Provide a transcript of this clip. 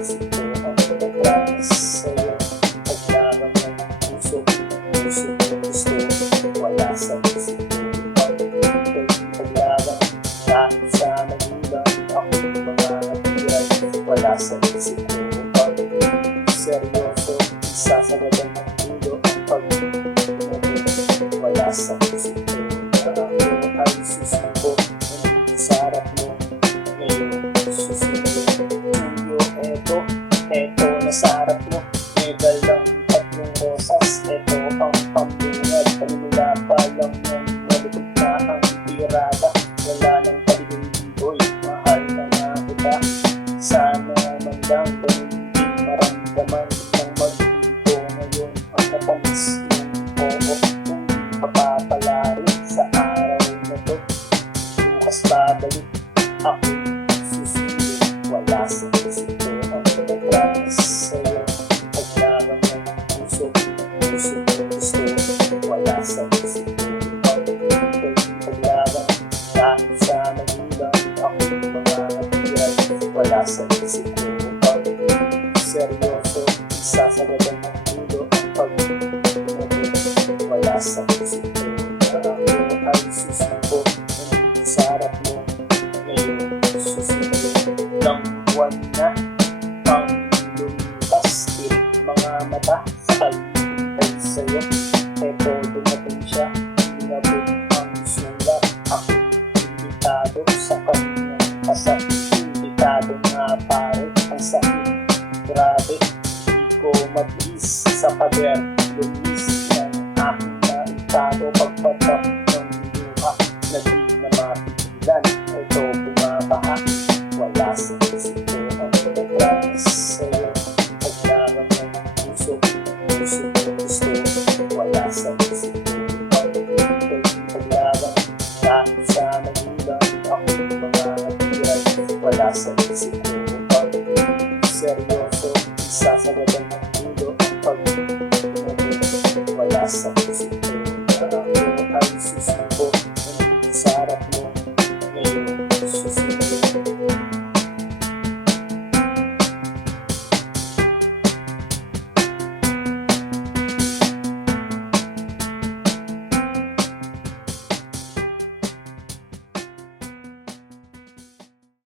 isip ko ang nagras sa'yo. Paglaban ng puso, puso ko gusto. Wala sa isip ko ang paglaban. Kahit sa magulang ako'y mga natiran. Wala sa isip ko ang seryoso. Isasagadan ng mundo ang pag-ibig. Wala sa isip ko na ako ay susuko. Nandito sa harap mo ngayon susuko. Tuyo, eto na sa harap mo. Medal ng tatlong rosas. Eto ang pambungad. Panimula pa lang yan. Malupit na ang tirada. Wala nang paligoy. Mahal na nga kita. Sana man lang ganun din maramdaman ng mag-ibo ngayon ang natamis ng oo. Kung papapalari sa araw na to, bukas babalik ako susunod. Wala sa isip ko ang nagras sa'yo. Paglaban ng puso, puso ko gusto. Wala sa isip ko ang paglaban. Kahit sa magulang ako'y mga natiran. Wala sa isip ko ang seryoso. Isasagadan ng mundo ang pag-ibig. Wala sa isip ko na ako ay susuko. Nandito sa harap mo ngayon susunod. Ng buwan na ang lumipas. Tirik mga mata sa kalipay sa'yo. Eto dumating siya. Inabot ang sulat. Ako imbitado sa kanyang kasal. Imbitado nga pare ang sakit. Grabe, di ko mabilis sa pader. Lumis ng aking naitado. Pagpatak ng luha na di na mapigilan. Ito bumabaha. Wala sa isip ko ang nagras sa'yo. Paglaban ng puso, puso ko gusto. Wala sa isip ko ang paglaban. Kahit sa magulang ako'y mga natiran. Wala sa isip ko ang seryoso. Isasagadan ng mundo ang pag-ibig.